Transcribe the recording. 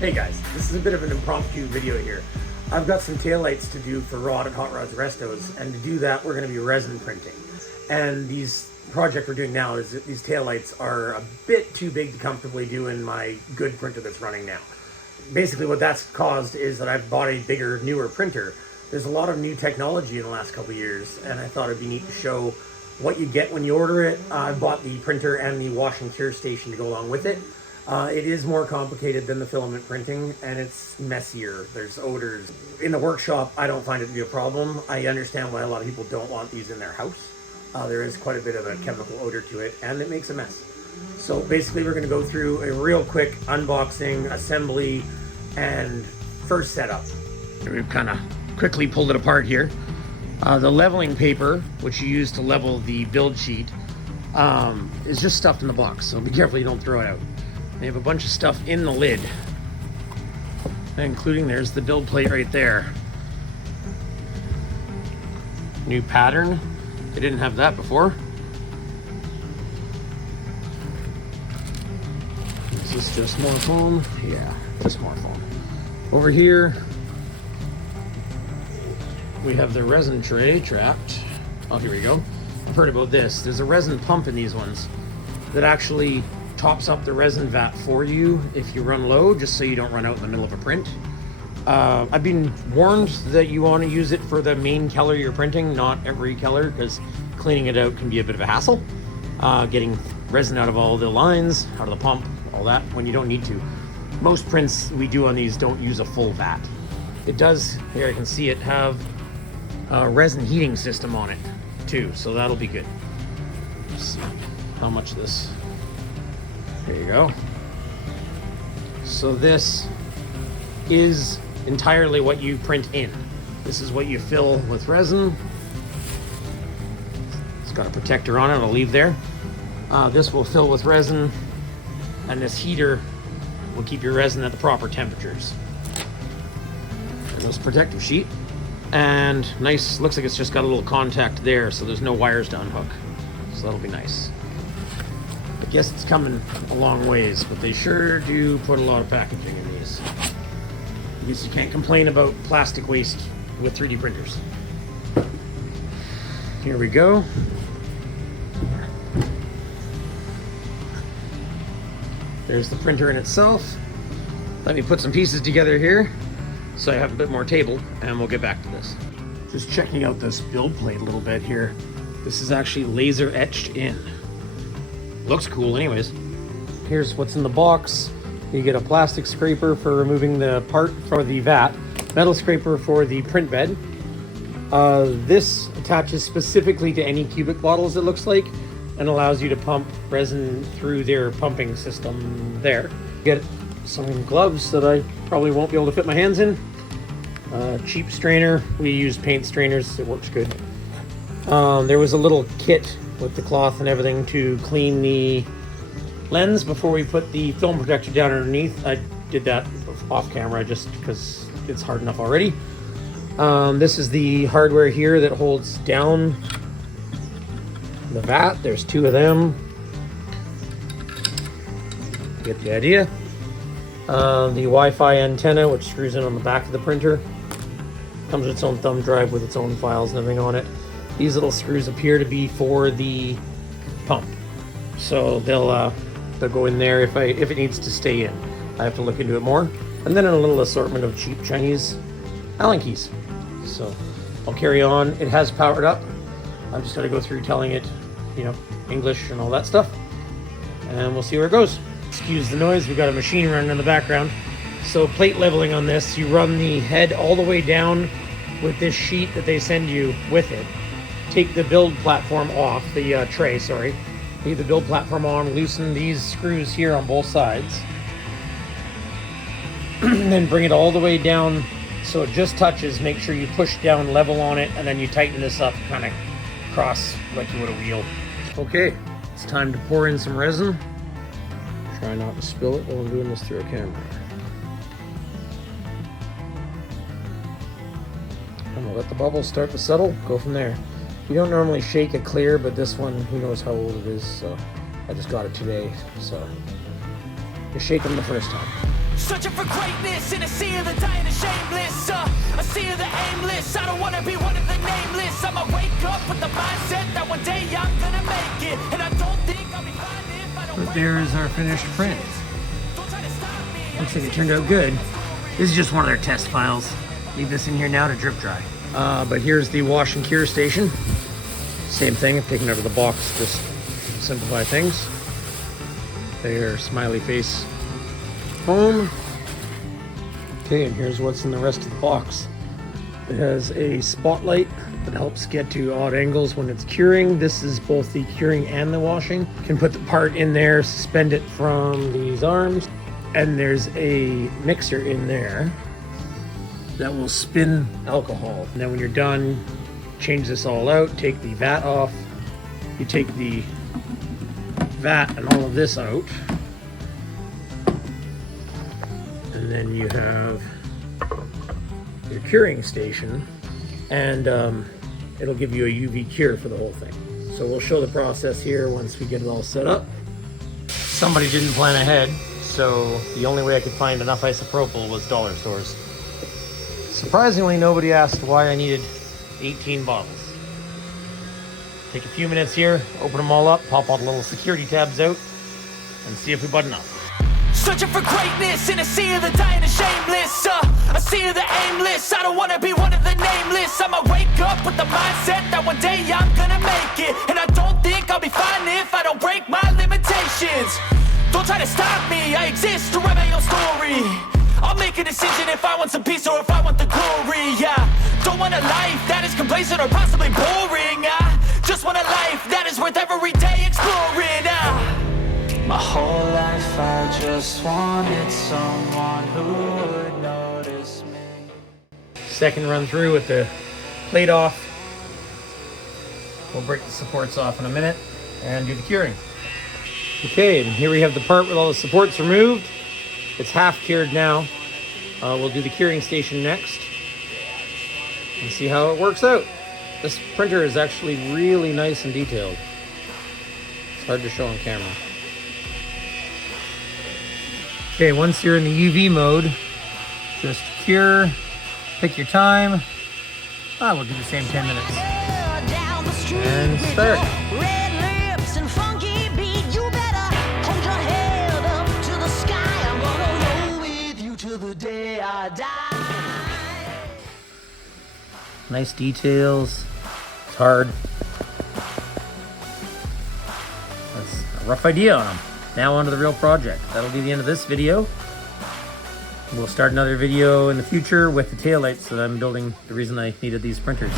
Hey guys, this is a bit of an impromptu video here. I've got some taillights to do for Rod at Hot Rods Restos, and to do that we're going to be resin printing. And these project we're doing now is that these taillights are a bit too big to comfortably do in my good printer that's running now. Basically what that's caused is that I've bought a bigger, newer printer. There's a lot of new technology in the last couple of years, and I thought it'd be neat to show what you get when you order it. I bought the printer and the wash and cure station to go along with it. It is more complicated than the filament printing, and it's messier. There's odors. In the workshop, I don't find it to be a problem. I understand why a lot of people don't want these in their house. There is quite a bit of a chemical odor to it, and it makes a mess. So basically, we're going to go through a real quick unboxing, assembly, and first setup. We've kind of quickly pulled it apart here. The leveling paper, which you use to level the build sheet, is just stuffed in the box, so be careful you don't throw it out. They have a bunch of stuff in the lid, including there's the build plate right there. New pattern. They didn't have that before. Is this just more foam? Yeah, just more foam. Over here, we have the resin tray trapped. Oh, here we go. I've heard about this. There's a resin pump in these ones that actually tops up the resin vat for you if you run low, just so you don't run out in the middle of a print. I've been warned that you want to use it for the main color you're printing, not every color, because cleaning it out can be a bit of a hassle. Getting resin out of all the lines, out of the pump, all that, when you don't need to. Most prints we do on these don't use a full vat. It does, here I can see it, have a resin heating system on it too, so that'll be good. Let's see how much this. There you go. So this is entirely what you print in. This is what you fill with resin. It's got a protector on it, I'll leave there. This will fill with resin, and this heater will keep your resin at the proper temperatures. And this protective sheet. And nice, looks like it's just got a little contact there, so there's no wires to unhook. So that'll be nice. I guess it's coming a long ways, but they sure do put a lot of packaging in these. I guess you can't complain about plastic waste with 3D printers. Here we go. There's the printer in itself. Let me put some pieces together here so I have a bit more table, and we'll get back to this. Just checking out this build plate a little bit here. This is actually laser etched in. Looks cool anyways. Here's what's in the box. You get a plastic scraper for removing the part for the vat, metal scraper for the print bed. This attaches specifically to Anycubic bottles, it looks like, and allows you to pump resin through their pumping system there. Get some gloves that I probably won't be able to fit my hands in. Cheap strainer. We use paint strainers, it works good. There was a little kit with the cloth and everything to clean the lens before we put the film protector down underneath. I did that off camera just because it's hard enough already. This is the hardware here that holds down the vat. There's two of them. Get the idea. The Wi-Fi antenna, which screws in on the back of the printer. Comes with its own thumb drive with its own files and everything on it. These little screws appear to be for the pump, so they'll go in there if it needs to stay in. I have to look into it more. And then a little assortment of cheap Chinese Allen keys. So I'll carry on. It has powered up. I've just got to go through telling it, you know, English and all that stuff, and we'll see where it goes. Excuse the noise. We've got a machine running in the background. So plate leveling on this, you run the head all the way down with this sheet that they send you with it. Take the build platform off, the tray, sorry. Leave the build platform on, loosen these screws here on both sides. Then bring it all the way down so it just touches. Make sure you push down level on it, and then you tighten this up kind of cross like you would a wheel. Okay, it's time to pour in some resin. Try not to spill it while I'm doing this through a camera. I'm gonna let the bubbles start to settle, go from there. You don't normally shake it clear, but this one, who knows how old it is, so I just got it today, so just shake them the first time. Searching for greatness in a sea of the dying and shameless, a sea of the aimless. I don't wanna be one of the nameless. I'ma wake up with the mindset that one day I'm gonna make it, and I don't think I'll be fine if I don't. But there's our finished print. Don't try to stop me. Looks like it turned out good. This is just one of their test files. Leave this in here now to drip dry. But here's the wash and cure station. Same thing, I'm taking it out of the box, just simplify things. There, smiley face foam. Okay, and here's what's in the rest of the box. It has a spotlight that helps get to odd angles when it's curing. This is both the curing and the washing. You can put the part in there, suspend it from these arms, and there's a mixer in there that will spin alcohol. And then when you're done, change this all out, take the vat off. You take the vat and all of this out. And then you have your curing station, and it'll give you a UV cure for the whole thing. So we'll show the process here once we get it all set up. Somebody didn't plan ahead, so the only way I could find enough isopropyl was dollar stores. Surprisingly, nobody asked why I needed 18 bottles. Take a few minutes here, open them all up, pop all the little security tabs out, and see if we button up. Searching for greatness in a sea of the dying and shameless, a sea of the aimless. I don't wanna be one of the nameless. I'ma wake up with the mindset that one day I'm gonna make it, and I don't think I'll be fine if I don't break my limitations. Don't try to stop me, I exist to write my own story. I'll make a decision if I want some peace or if I want the glory. Yeah, don't want a life that is complacent or possibly boring. I just want a life that is worth every day exploring. My whole life I just wanted someone who would notice me. Second run through with the plate off. We'll break the supports off in a minute and do the curing. Okay, and here we have the part with all the supports removed. It's half cured now. We'll do the curing station next and see how it works out. This printer is actually really nice and detailed. It's hard to show on camera. Okay, once you're in the UV mode, just cure, pick your time. We'll do the same 10 minutes. And start. Nice details. It's hard. That's a rough idea on them. Now on to the real project. That'll be the end of this video. We'll start another video in the future with the taillights that I'm building, the reason I needed these printers.